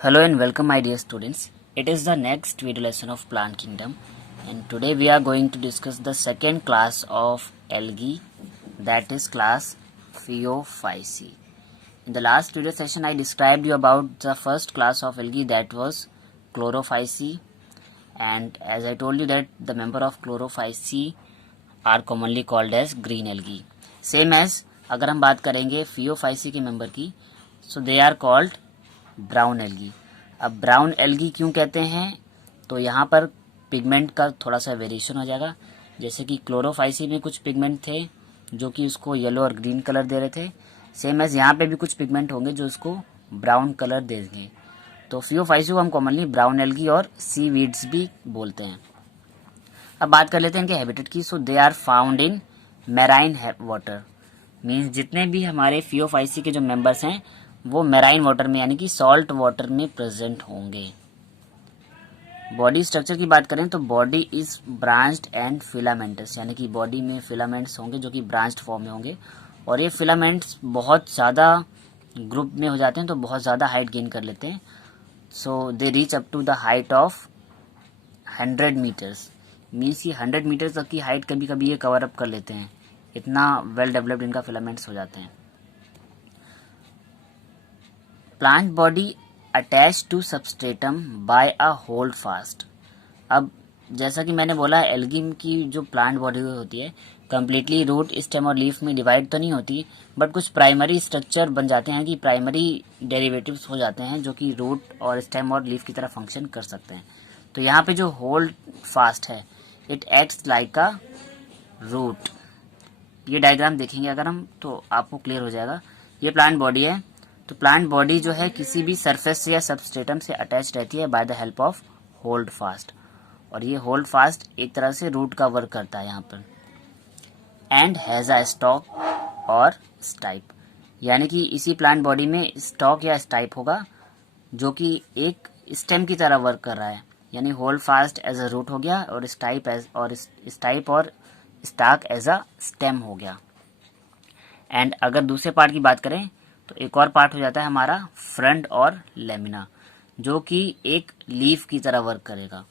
Hello and welcome my dear students. It is the next video lesson of Plant Kingdom and today we are going to discuss the second class of algae, that is class Phaeophyceae. In the last video session I described you about the first class of algae, that was Chlorophyceae, and as I told you that the member of Chlorophyceae are commonly called as green algae. Same as अगर हम बात करेंगे Phaeophyceae के member की, so they are called brown algae. अब brown algae क्यों कहते हैं, तो यहाँ पर पिगमेंट का थोड़ा सा वेरिएशन हो जाएगा। जैसे कि क्लोरोफाइसी में कुछ पिगमेंट थे जो कि उसको येलो और ग्रीन कलर दे रहे थे, सेम एज यहाँ पे भी कुछ पिगमेंट होंगे जो उसको ब्राउन कलर देंगे। तो फियोफाइसी को हम कॉमनली ब्राउन एल्गी और सी वीड्स भी बोलते हैं। अब बात कर लेते हैं इनके हैबिटेट की। So they are found in marine water, means जितने भी हमारे फियोफाइसी के जो मेंबर्स हैं वो मैराइन वाटर में यानी कि सॉल्ट वाटर में प्रेजेंट होंगे। बॉडी स्ट्रक्चर की बात करें तो body is branched and filamentous, यानी कि बॉडी में फिलामेंट्स होंगे जो कि ब्रांच्ड फॉर्म में होंगे, और ये फिलामेंट्स बहुत ज़्यादा ग्रुप में हो जाते हैं तो बहुत ज़्यादा हाइट गेन कर लेते हैं। So they reach up to the height of 100 meters, means कि 100 मीटर्स तक की हाइट कभी कभी ये कवर अप कर लेते हैं, इतना वेल डेवलप्ड इनका फिलामेंट्स हो जाते हैं। Plant body attach to substratum by a holdfast. अब जैसा कि मैंने बोला एल्गी की जो प्लांट बॉडी होती है कम्प्लीटली रूट स्टेम और लीफ में डिवाइड तो नहीं होती, बट कुछ प्राइमरी स्ट्रक्चर बन जाते हैं कि प्राइमरी डेरिवेटिव्स हो जाते हैं जो कि रूट और स्टेम और लीफ की तरह फंक्शन कर सकते हैं। तो यहाँ पे जो होल्ड फास्ट है it acts like a root. ये डायग्राम देखेंगे अगर हम तो आपको क्लियर हो जाएगा। ये प्लांट बॉडी है, तो प्लांट बॉडी जो है किसी भी सरफेस से या सबस्ट्रेटम से अटैच रहती है by the help of hold fast, और ये होल्ड फास्ट एक तरह से रूट का वर्क करता है यहाँ पर। एंड हैज अ स्टॉक और स्टाइप, यानी कि इसी प्लांट बॉडी में स्टॉक या स्टाइप होगा जो कि एक स्टेम की तरह वर्क कर रहा है, यानी holdfast as a root हो गया और स्टाइप और स्टाक एज अ स्टेम हो गया। एंड अगर दूसरे पार्ट की बात करें तो एक और पार्ट हो जाता है हमारा फ्रंट और लेमिना, जो कि एक लीफ की तरह वर्क करेगा।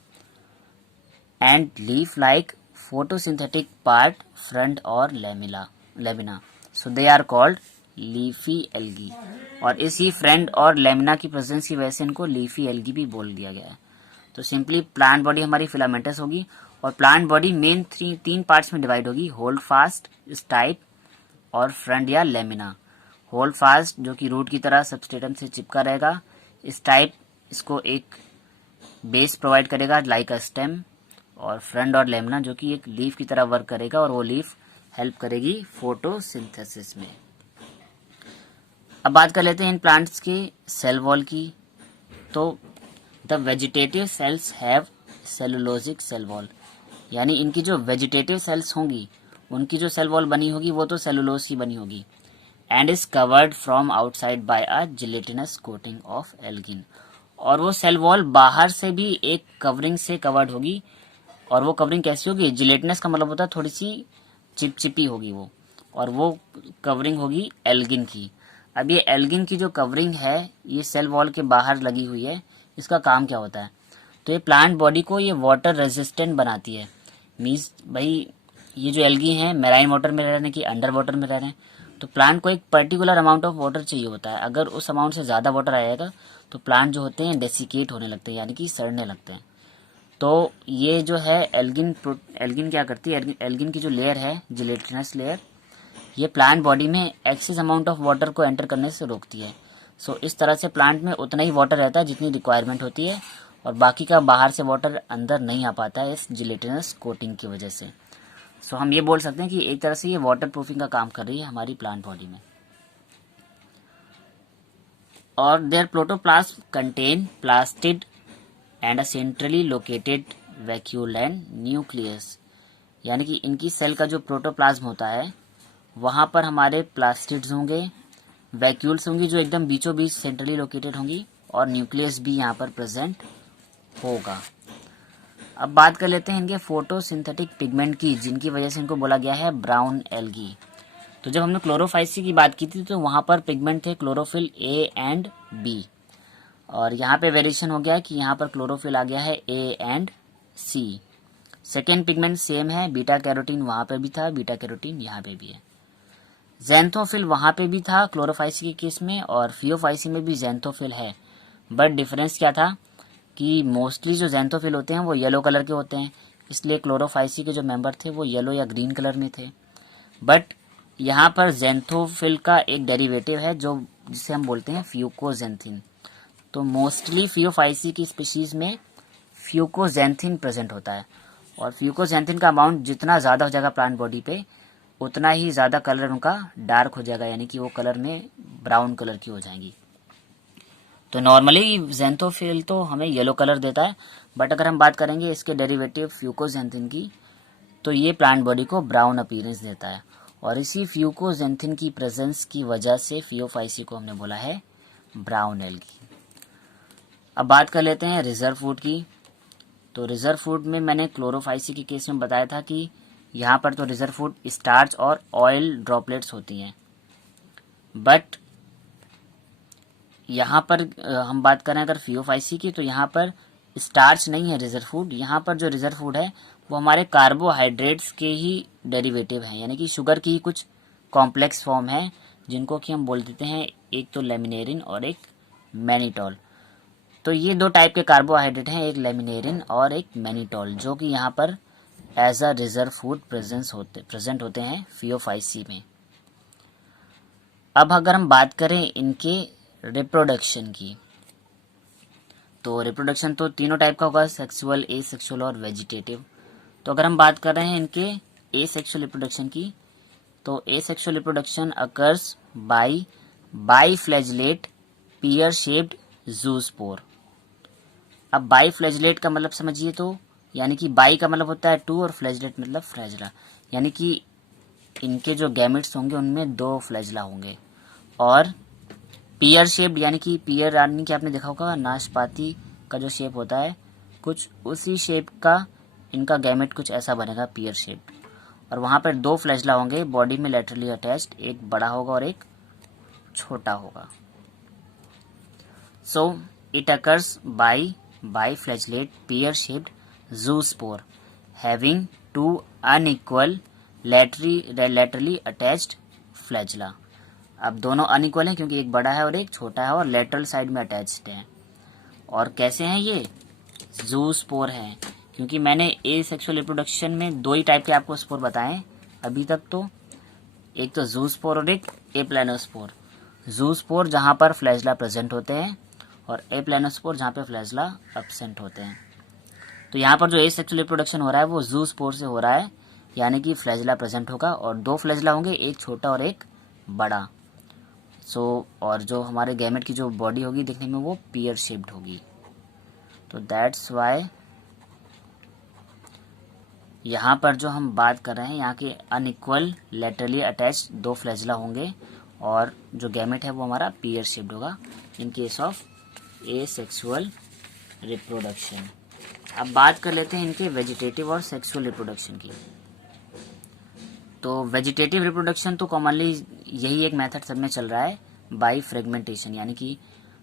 And leaf like photosynthetic part frond और lamina, so they are called leafy algae, और इसी फ्रंट और लेमिना की प्रेजेंस की वजह से इनको लीफी एल्गी भी बोल दिया गया है। तो सिंपली प्लांट बॉडी हमारी फिलामेंटस होगी, और प्लांट बॉडी मेन तीन पार्ट्स में डिवाइड होगी, होल्ड फास्ट, स्टाइप और फ्रंट या लेमिना। होल्ड फास्ट जो कि रूट की तरह सबस्ट्रेटम से चिपका रहेगा, स्टाइप इसको एक बेस प्रोवाइड करेगा लाइक अ स्टेम, और फ्रंट और लेमिना जो कि एक लीफ की तरह वर्क करेगा और वो लीफ हेल्प करेगी फोटोसिंथेसिस में। अब बात कर लेते हैं इन प्लांट्स के सेल वॉल की। तो the vegetative cells have cellulosic cell wall, यानी इनकी जो वेजिटेटिव सेल्स होंगी उनकी जो सेल वॉल बनी होगी वो तो सेलुलोज की बनी होगी। And is covered from outside by a gelatinous coating of algin, और वो सेल वॉल बाहर से भी एक कवरिंग से कवर्ड होगी, और वो कवरिंग कैसी होगी, जिलेटिनस का मतलब होता है थोड़ी सी चिपचिपी होगी वो, और वो कवरिंग होगी एल्गिन की। अब ये एल्गिन की जो कवरिंग है ये सेल वॉल के बाहर लगी हुई है, इसका काम क्या होता है, तो ये प्लांट बॉडी को ये वाटर रेजिस्टेंट बनाती है। मीन्स भाई ये जो एल्गी हैं मैराइन वाटर में रह रहे हैं कि अंडर वाटर में रह रहे हैं, तो प्लांट को एक पर्टिकुलर अमाउंट ऑफ वाटर चाहिए होता है। अगर उस अमाउंट से ज़्यादा वाटर आएगा तो प्लांट जो होते हैं डेसिकेट होने लगते हैं, यानी कि सड़ने लगते हैं। तो ये जो है एल्गिन क्या करती है, एल्गिन की जो लेयर है जिलेटिनस लेयर, ये प्लांट बॉडी में एक्सेस अमाउंट ऑफ वाटर को एंटर करने से रोकती है। सो इस तरह से प्लांट में उतना ही वाटर रहता है जितनी रिक्वायरमेंट होती है, और बाकी का बाहर से वाटर अंदर नहीं आ पाता है इस जिलेटिनस कोटिंग की वजह से। सो हम ये बोल सकते हैं कि एक तरह से ये वाटर प्रूफिंग का काम कर रही है हमारी प्लांट बॉडी में। और their protoplasm contain plastid and a centrally located vacuole and nucleus, यानी कि इनकी सेल का जो प्रोटोप्लाज्म होता है वहाँ पर हमारे प्लास्टिड्स होंगे, वैक्यूल्स होंगी जो एकदम बीचों बीच सेंट्रली लोकेटेड होंगी, और न्यूक्लियस भी यहाँ पर प्रेजेंट होगा। अब बात कर लेते हैं इनके फोटोसिंथेटिक पिगमेंट की, जिनकी वजह से इनको बोला गया है ब्राउन एल्गी। तो जब हमने क्लोरोफाइसी की बात की थी तो वहाँ पर पिगमेंट थे क्लोरोफिल ए एंड बी, और यहाँ पे वेरिएशन हो गया है कि यहाँ पर क्लोरोफिल आ गया है A and C. Second pigment same है, बीटा कैरोटीन वहाँ पे भी था, बीटा कैरोटीन यहाँ पे भी है। ज़ैंथोफिल वहाँ पे भी था क्लोरोफाइसी के केस में, और फियोफाइसी में भी ज़ैंथोफिल है। बट डिफरेंस क्या था कि मोस्टली जो ज़ैंथोफिल होते हैं वो येलो कलर के होते हैं, इसलिए क्लोरोफाइसी के जो मेंबर थे वो येलो या ग्रीन कलर में थे। बट यहाँ पर ज़ैंथोफिल का एक डेरिवेटिव है जो जिसे हम बोलते हैं फ्यूकोजेंथिन। तो मोस्टली फियोफाइसी की स्पीशीज़ में फ्यूकोजेंथिन प्रेजेंट होता है, और फ्यूकोजेंथिन का अमाउंट जितना ज़्यादा हो जाएगा प्लांट बॉडी पे उतना ही ज़्यादा कलर उनका डार्क हो जाएगा, यानी कि वो कलर में ब्राउन कलर की हो जाएंगी। तो नॉर्मली ज़ैंथोफिल तो हमें येलो कलर देता है, बट अगर हम बात करेंगे इसके डेरिवेटिव फ्यूकोजेंथिन की तो ये प्लांट बॉडी को ब्राउन अपीयरेंस देता है, और इसी फ्यूकोजेंथिन की प्रेजेंस की वजह से फियोफाइसी को हमने बोला है ब्राउन एल्गी। अब बात कर लेते हैं रिजर्व फूड की। तो रिजर्व फूड में मैंने क्लोरोफाइसी के केस में बताया था कि यहाँ पर तो रिजर्व फूड स्टार्च और ऑयल ड्रॉपलेट्स होती हैं, बट यहाँ पर हम बात करें अगर फियोफाइसी की तो यहाँ पर स्टार्च नहीं है रिजर्व फूड। यहाँ पर जो रिजर्व फूड है वो हमारे कार्बोहाइड्रेट्स के ही डेरिवेटिव हैं, यानी कि शुगर की कुछ कॉम्प्लेक्स फॉर्म है जिनको कि हम बोल देते हैं एक तो लेमिनेरिन और एक मैनिटॉल। तो ये दो टाइप के कार्बोहाइड्रेट हैं, एक लेमिनेरिन और एक मैनिटॉल, जो कि यहाँ पर as a reserve food present होते हैं फियोफाइसी में। अब अगर हम बात करें इनके रिप्रोडक्शन की, तो रिप्रोडक्शन तो तीनों टाइप का होगा, सेक्सुअल, एसेक्सुअल और वेजिटेटिव। तो अगर हम बात कर रहे हैं इनके एसेक्सुअल रिप्रोडक्शन की, तो asexual reproduction occurs by biflagellate pear shaped zoospore. अब बाईफ्लैजेलेट का मतलब समझिए, तो यानी कि बाई का मतलब होता है टू और फ्लैजेलेट मतलब फ्लैजला, यानी कि इनके जो गैमेट्स होंगे उनमें दो फ्लैजला होंगे। और पियर शेप्ड यानी कि पियर यानी कि आपने देखा होगा नाशपाती का जो शेप होता है कुछ उसी शेप का इनका गैमेट कुछ ऐसा बनेगा पियर शेप्ड, और वहाँ पर दो फ्लैजला होंगे बॉडी में लेटरली अटैच्ड, एक बड़ा होगा और एक छोटा होगा। So it occurs by biflagellate pear shaped zoospore having two unequal laterally attached flagella. अब दोनों अनइक्वल हैं क्योंकि एक बड़ा है और एक छोटा है और लेटरल साइड में अटैच्ड हैं। और कैसे हैं ये? जूस्पोर हैं, क्योंकि मैंने ए सेक्सुअल रिप्रोडक्शन में दो ही टाइप के आपको स्पोर बताएं अभी तक, तो एक तो जूस्पोर और एक एप्लानोस्पोर। जूस्पोर जहाँ पर फ्लैजला प्रेजेंट होते हैं और एप्लानोस्पोर जहाँ पे फ्लैजला एब्सेंट होते हैं। तो यहाँ पर जो ए सेक्सुअल रिप्रोडक्शन हो रहा है वो जूस्पोर से हो रहा है, यानी कि फ्लैजला प्रेजेंट होगा और दो फ्लैजला होंगे, एक छोटा और एक बड़ा। और जो हमारे गैमेट की जो बॉडी होगी देखने में वो पियर शेप्ड होगी। तो दैट्स वाई यहाँ पर जो हम बात कर रहे हैं यहाँ के अनइक्वल लेटरली अटैच्ड दो फ्लैजला होंगे और जो गैमेट है वो हमारा पियर शेप्ड होगा इन case of A sexual reproduction. अब बात कर लेते हैं इनके वेजिटेटिव और सेक्सुअल रिप्रोडक्शन की। तो वेजिटेटिव रिप्रोडक्शन तो कॉमनली यही एक मेथड सब में चल रहा है, बाई फ्रेगमेंटेशन, यानी कि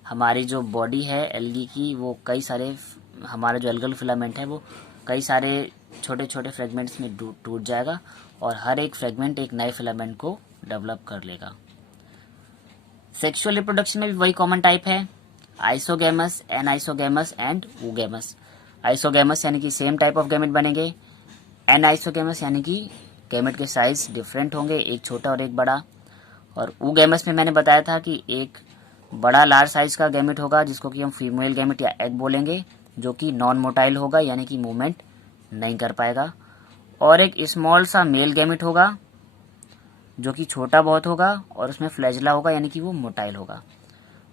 हमारी जो बॉडी है एल्गी की वो कई सारे, हमारा जो एल्गल फिलामेंट है वो कई सारे छोटे छोटे फ्रेगमेंट्स में टूट जाएगा और हर एक फ्रेगमेंट एक नए फिलामेंट को डेवलप कर लेगा। सेक्सुअल रिप्रोडक्शन में भी वही कॉमन टाइप है, isogamous, anisogamous and oogamous. Isogamous यानी कि सेम टाइप ऑफ गैमेट बनेंगे, एनाइसोगैमस यानी कि गैमेट के साइज डिफरेंट होंगे, एक छोटा और एक बड़ा। और ऊगैमस में मैंने बताया था कि एक बड़ा लार्ज साइज का गैमेट होगा जिसको कि हम फीमेल गैमेट या एग बोलेंगे, जो कि नॉन मोटाइल होगा यानी कि मूवमेंट नहीं कर पाएगा, और एक स्मॉल सा मेल गैमेट होगा जो कि छोटा बहुत होगा और उसमें फ्लैजला होगा यानी कि वो मोटाइल होगा।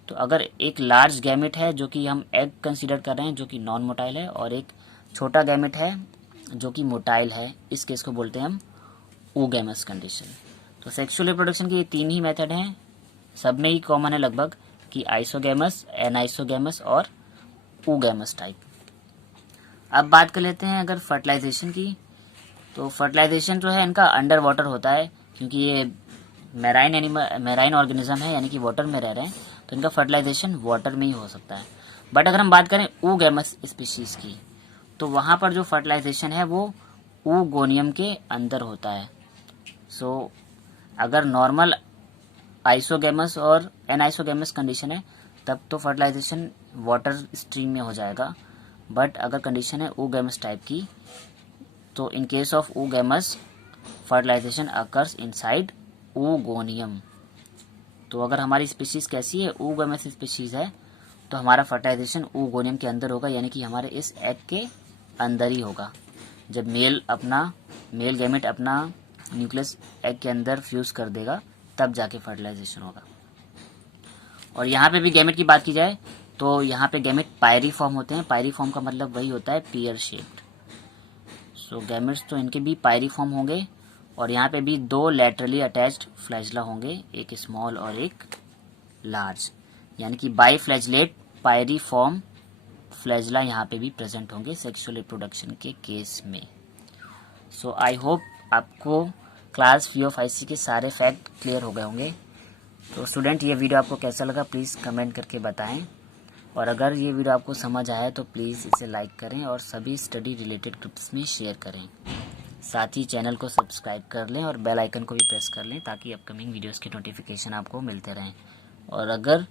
तो अगर एक लार्ज गैमेट है जो कि हम एग कंसीडर कर रहे हैं जो कि नॉन मोटाइल है, और एक छोटा गैमेट है जो कि मोटाइल है, इस केस को बोलते हैं हम ऊगैमस कंडीशन। तो सेक्सुअल रिप्रोडक्शन के ये तीन ही मेथड हैं, सब में ही कॉमन है लगभग कि आइसोगैमस, एनाइसोगैमस और ऊगैमस टाइप। अब बात कर लेते हैं अगर फर्टिलाइजेशन की, तो फर्टिलाइजेशन जो है इनका अंडर वाटर होता है क्योंकि ये मैराइन ऑर्गेनिज्म है यानी कि वाटर में रह रहे हैं, तो इनका फर्टिलाइजेशन वाटर में ही हो सकता है। बट अगर हम बात करें oogamous स्पीशीज़ की, तो वहाँ पर जो फर्टिलाइजेशन है वो oogoनियम के अंदर होता है। सो अगर नॉर्मल आइसोगेमस और एनाइसोगेमस कंडीशन है तब तो फर्टिलाइजेशन वाटर स्ट्रीम में हो जाएगा। बट अगर कंडीशन है oogamous टाइप की, तो in case of oogamous fertilization occurs inside oogoनियम। तो अगर हमारी स्पीशीज़ कैसी है, oogamous स्पीशीज़ है, तो हमारा फर्टिलाइजेशन oogoनियम के अंदर होगा, यानी कि हमारे इस एग के अंदर ही होगा। जब मेल गैमेट अपना न्यूक्लियस एग के अंदर फ्यूज़ कर देगा तब जाके फर्टिलाइजेशन होगा। और यहाँ पे भी गैमेट की बात की जाए तो यहाँ पे गैमेट पायरीफॉर्म होते हैं। पायरीफॉर्म का मतलब वही होता है पियर शेप्ड। सो गैमेट्स तो इनके भी पायरीफॉर्म होंगे, और यहाँ पे भी 2 लैटरली अटैच्ड फ्लैजला होंगे, एक स्मॉल और एक लार्ज, यानी कि बाई फ्लैजलेट पायरीफॉर्म फ्लैजला यहाँ पे भी प्रेजेंट होंगे सेक्सुअल रिप्रोडक्शन के केस में। सो आई होप आपको क्लास VOC के सारे फैक्ट क्लियर हो गए होंगे। तो स्टूडेंट, ये वीडियो आपको कैसा लगा प्लीज़ कमेंट करके बताएं, और अगर ये वीडियो आपको समझ आया तो प्लीज़ इसे लाइक करें और सभी स्टडी रिलेटेड ग्रुप्स में शेयर करें। साथ ही चैनल को सब्सक्राइब कर लें और बेल आइकन को भी प्रेस कर लें ताकि अपकमिंग वीडियोस के नोटिफिकेशन आपको मिलते रहें। और अगर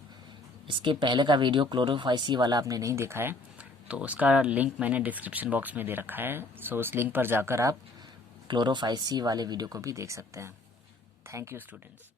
इसके पहले का वीडियो क्लोरोफाइसी वाला आपने नहीं देखा है तो उसका लिंक मैंने डिस्क्रिप्शन बॉक्स में दे रखा है। सो उस लिंक पर जाकर आप क्लोरोफाइसी वाले वीडियो को भी देख सकते हैं। Thank you students.